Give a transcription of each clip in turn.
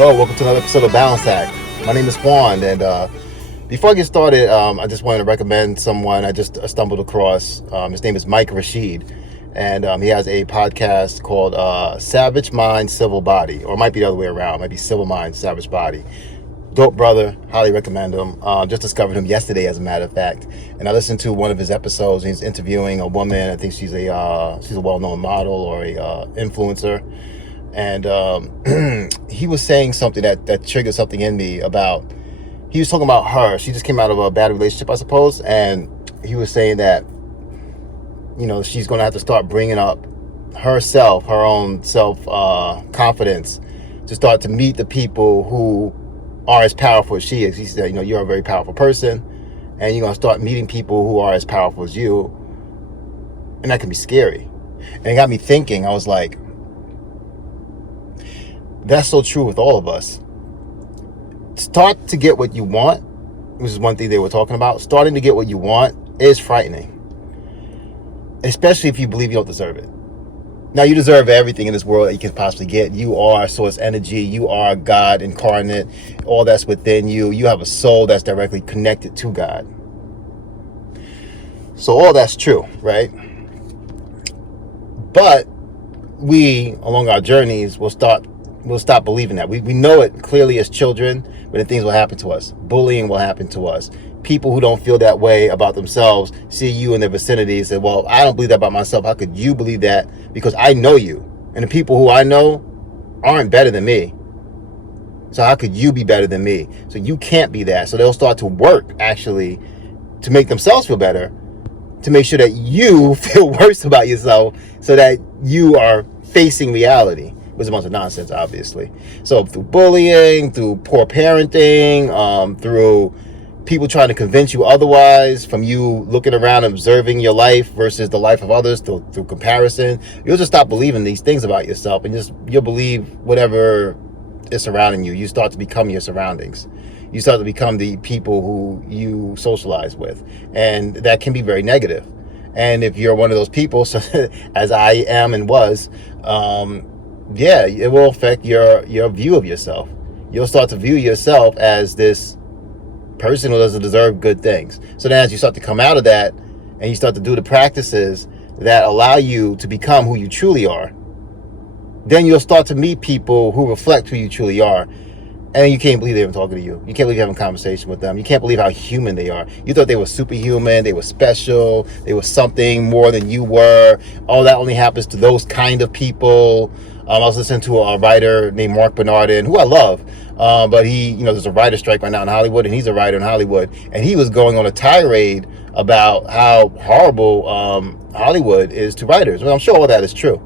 Hello, welcome to another episode of Balance Act. My name is Juan, and before I get started, I just wanted to recommend someone I just stumbled across. His name is mikerashid, and he has a podcast called Savage Mind, Civil Body, or it might be the other way around. It might be Civil Mind, Savage Body. Dope brother, highly recommend him. Just discovered him yesterday, as a matter of fact, and I listened to one of his episodes. He's interviewing a woman. I think she's a well-known model or a influencer. And he was saying something that triggered something in me about, he was talking about her. She just came out of a bad relationship, I suppose. And he was saying that, she's going to have to start bringing up herself, her own self-confidence, to start to meet the people who are as powerful as she is. He said, you're a very powerful person, and you're going to start meeting people who are as powerful as you. And that can be scary. And it got me thinking. I was like, that's so true with all of us. Start to get what you want, which is one thing they were talking about. Starting to get what you want is frightening, especially if you believe you don't deserve it. Now, you deserve everything in this world that you can possibly get. You are source energy. You are God incarnate. All that's within you. You have a soul that's directly connected to God. So all that's true, right? But we, along our journeys, will stop believing that. We know it clearly as children, but then things will happen to us. Bullying will happen to us. People who don't feel that way about themselves see you in their vicinity and say, well, I don't believe that about myself. How could you believe that? Because I know you. And the people who I know aren't better than me. So how could you be better than me? So you can't be that. So they'll start to work, actually, to make themselves feel better, to make sure that you feel worse about yourself so that you are facing reality. It was a bunch of nonsense, obviously. So through bullying, through poor parenting, through people trying to convince you otherwise, from you looking around and observing your life versus the life of others, through comparison, you'll just stop believing these things about yourself, and you'll believe whatever is surrounding you. You start to become your surroundings. You start to become the people who you socialize with, and that can be very negative. And if you're one of those people, so, as I am and was, it will affect your view of yourself. You'll start to view yourself as this person who doesn't deserve good things. So then as you start to come out of that and you start to do the practices that allow you to become who you truly are, then you'll start to meet people who reflect who you truly are. And you can't believe they're even talking to you. You can't believe you're having a conversation with them. You can't believe how human they are. You thought they were superhuman, they were special, they were something more than you were. All that only happens to those kind of people. I was listening to a writer named Mark Bernardin, who I love, but he, there's a writer strike right now in Hollywood, and he's a writer in Hollywood, and he was going on a tirade about how horrible Hollywood is to writers. Well, I'm sure all that is true,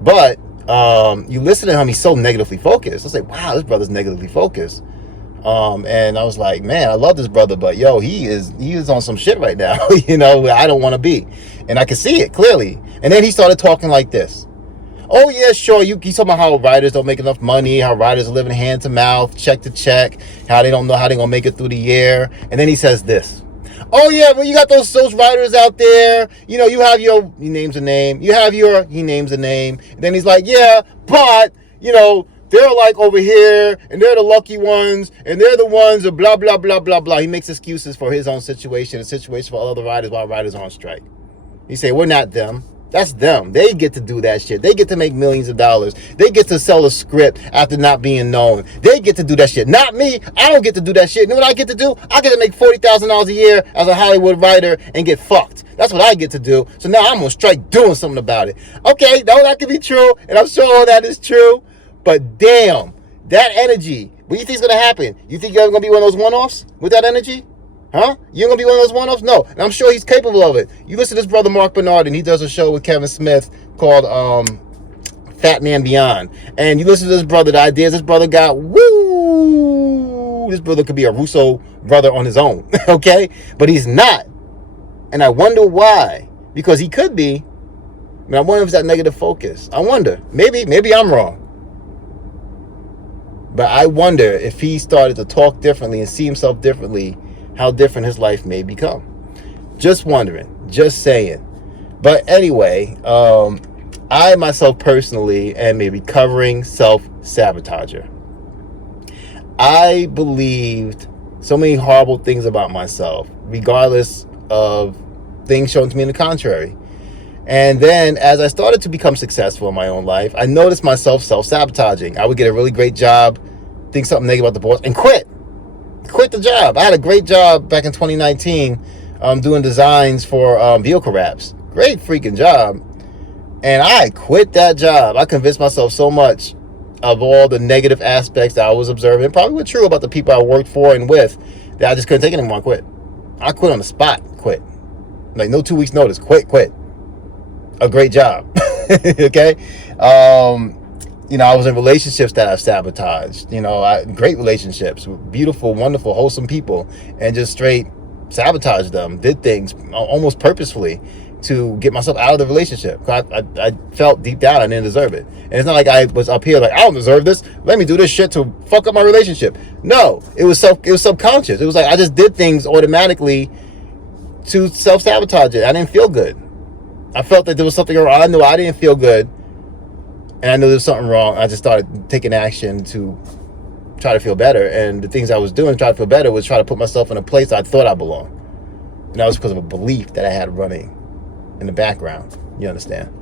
but you listen to him, he's so negatively focused. I was like, wow, this brother's negatively focused. And I was like, man, I love this brother, but yo, he is on some shit right now, I don't want to be. And I can see it clearly. And then he started talking like this. Oh yeah, sure. He's talking about how writers don't make enough money, how writers are living hand to mouth, check to check, how they don't know how they're gonna make it through the year. And then he says this. Oh yeah, but you got those writers out there. You have your, he names a name. You have your, he names a name. And then he's like, yeah, but they're like over here, and they're the lucky ones, and they're the ones of blah blah blah blah blah. He makes excuses for his own situation, a situation for other writers while writers are on strike. He say, we're not them. That's them. They get to do that shit. They get to make millions of dollars. They get to sell a script after not being known. They get to do that shit. Not me. I don't get to do that shit. You know what I get to do? I get to make $40,000 a year as a Hollywood writer and get fucked. That's what I get to do. So now I'm on strike doing something about it. Okay, no, that could be true, and I'm sure all that is true. But damn, that energy, what do you think is going to happen? You think you're going to be one of those one-offs with that energy? Huh? You're going to be one of those one-offs? No. And I'm sure he's capable of it. You listen to this brother Mark Bernard, and he does a show with Kevin Smith called Fat Man Beyond. And you listen to this brother, the ideas this brother got, woo! This brother could be a Russo brother on his own, okay? But he's not. And I wonder why. Because he could be. I wonder if it's that negative focus. I wonder. Maybe I'm wrong. But I wonder if he started to talk differently and see himself differently, how different his life may become. Just wondering, just saying. But anyway, I myself personally am a recovering self-sabotager. I believed so many horrible things about myself, regardless of things shown to me in the contrary. And then as I started to become successful in my own life, I noticed myself self-sabotaging. I would get a really great job, think something negative about the boss, and quit the job. I had a great job back in 2019 doing designs for vehicle wraps. Great freaking job. And I quit that job. I convinced myself so much of all the negative aspects that I was observing, probably were true about the people I worked for and with, that I just couldn't take it anymore. I quit. I quit on the spot. Quit. Like no 2 weeks notice. Quit. A great job. Okay. I was in relationships that I've sabotaged. Great relationships with beautiful, wonderful, wholesome people, and just straight sabotaged them. Did things almost purposefully to get myself out of the relationship. I felt deep down I didn't deserve it. And it's not like I was up here like, I don't deserve this. Let me do this shit to fuck up my relationship. No, it was subconscious. It was like I just did things automatically to self-sabotage it. I didn't feel good. I felt that there was something wrong. I knew I didn't feel good. And I knew there was something wrong. I just started taking action to try to feel better. And the things I was doing to try to feel better was try to put myself in a place I thought I belonged. And that was because of a belief that I had running in the background. You understand?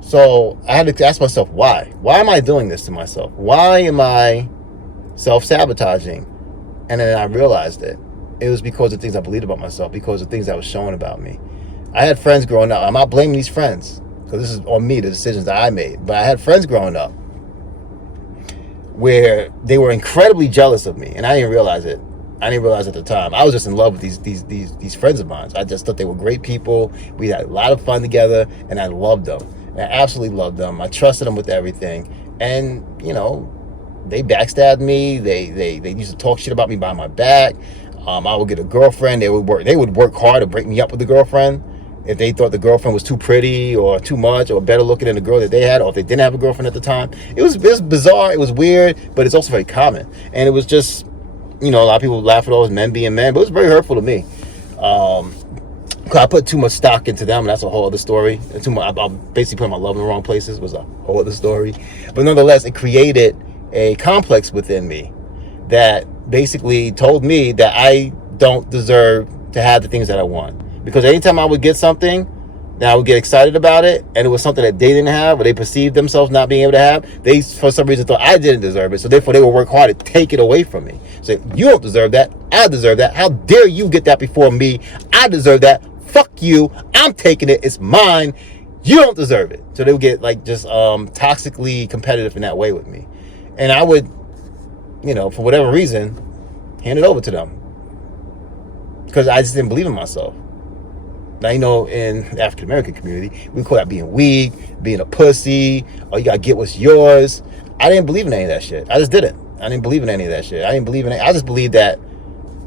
So I had to ask myself, why? Why am I doing this to myself? Why am I self-sabotaging? And then I realized it. It was because of things I believed about myself, because of things that was shown about me. I had friends growing up. I'm not blaming these friends, because this is on me, the decisions that I made. But I had friends growing up where they were incredibly jealous of me, and I didn't realize it. I didn't realize at the time. I was just in love with these friends of mine. I just thought they were great people. We had a lot of fun together, and I loved them. And I absolutely loved them. I trusted them with everything. And, they backstabbed me. They used to talk shit about me behind my back. I would get a girlfriend. They would work hard to break me up with the girlfriend. If they thought the girlfriend was too pretty or too much or better looking than the girl that they had, or if they didn't have a girlfriend at the time. It was bizarre. It was weird, but it's also very common. And it was just, a lot of people laugh at all as men being men, but it was very hurtful to me. I put too much stock into them, and that's a whole other story. I'm basically putting my love in the wrong places, was a whole other story. But nonetheless, it created a complex within me that basically told me that I don't deserve to have the things that I want. Because anytime I would get something, then I would get excited about it, and it was something that they didn't have, or they perceived themselves not being able to have, they for some reason thought I didn't deserve it, so therefore they would work hard to take it away from me. So you don't deserve that, I deserve that, how dare you get that before me, I deserve that, fuck you, I'm taking it, it's mine, you don't deserve it. So they would get like just toxically competitive in that way with me. And I would, for whatever reason, hand it over to them. Because I just didn't believe in myself. Now, in the African-American community, we call that being weak, being a pussy, or you gotta get what's yours. I didn't believe in any of that shit. I just didn't. I didn't believe in any of that shit. I didn't believe in it. I just believed that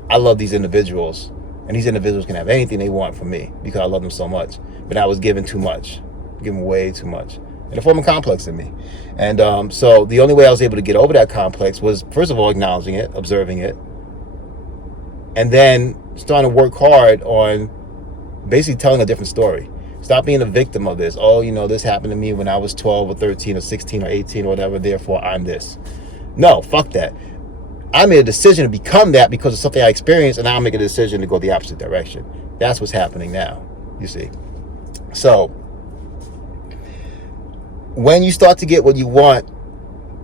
I love these individuals, and these individuals can have anything they want from me because I love them so much. But I was given too much, given way too much. And it formed a complex in me. And so the only way I was able to get over that complex was, first of all, acknowledging it, observing it, and then starting to work hard on basically telling a different story. Stop being a victim of this. Oh, this happened to me when I was 12 or 13 or 16 or 18 or whatever, therefore I'm this. No, fuck that. I made a decision to become that because of something I experienced, and now I'm making a decision to go the opposite direction. That's what's happening now, you see. So, when you start to get what you want,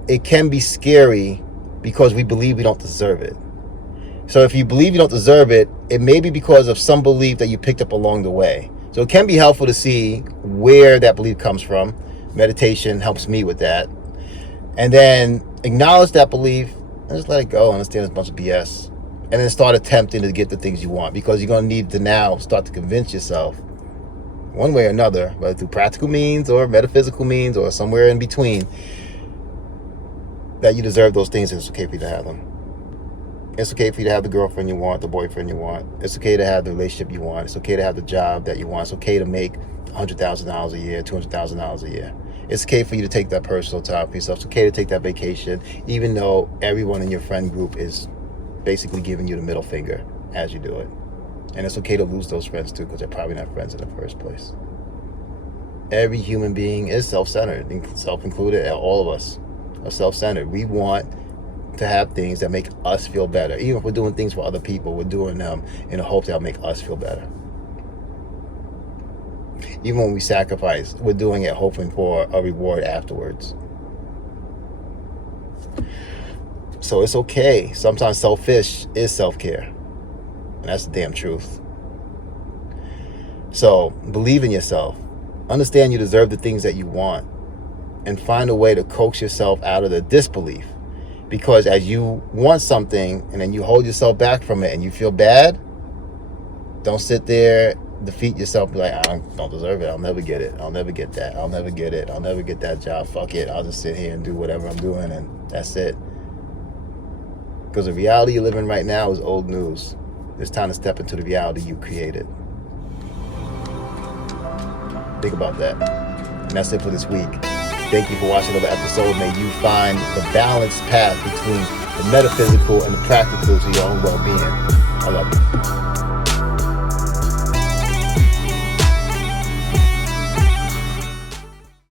it can be scary because we believe we don't deserve it. So if you believe you don't deserve it, it may be because of some belief that you picked up along the way. So it can be helpful to see where that belief comes from. Meditation helps me with that. And then acknowledge that belief and just let it go. Understand it's a bunch of BS. And then start attempting to get the things you want, because you're going to need to now start to convince yourself one way or another, whether through practical means or metaphysical means or somewhere in between, that you deserve those things and it's okay for you to have them. It's okay for you to have the girlfriend you want, the boyfriend you want. It's okay to have the relationship you want. It's okay to have the job that you want. It's okay to make $100,000 a year, $200,000 a year. It's okay for you to take that personal time for yourself. It's okay to take that vacation, even though everyone in your friend group is basically giving you the middle finger as you do it. And it's okay to lose those friends too, because they're probably not friends in the first place. Every human being is self-centered, self-included, all of us are self-centered. We want to have things that make us feel better. Even if we're doing things for other people, we're doing them in the hope that'll make us feel better. Even when we sacrifice, we're doing it hoping for a reward afterwards. So it's okay. Sometimes selfish is self-care. And that's the damn truth. So believe in yourself. Understand you deserve the things that you want. And find a way to coax yourself out of the disbelief. Because as you want something and then you hold yourself back from it and you feel bad, don't sit there, defeat yourself, be like, I don't deserve it. I'll never get it. I'll never get that. I'll never get it. I'll never get that job. Fuck it. I'll just sit here and do whatever I'm doing and that's it. Because the reality you're living right now is old news. It's time to step into the reality you created. Think about that. And that's it for this week. Thank you for watching another episode. May you find the balanced path between the metaphysical and the practical to your own well-being. I love you.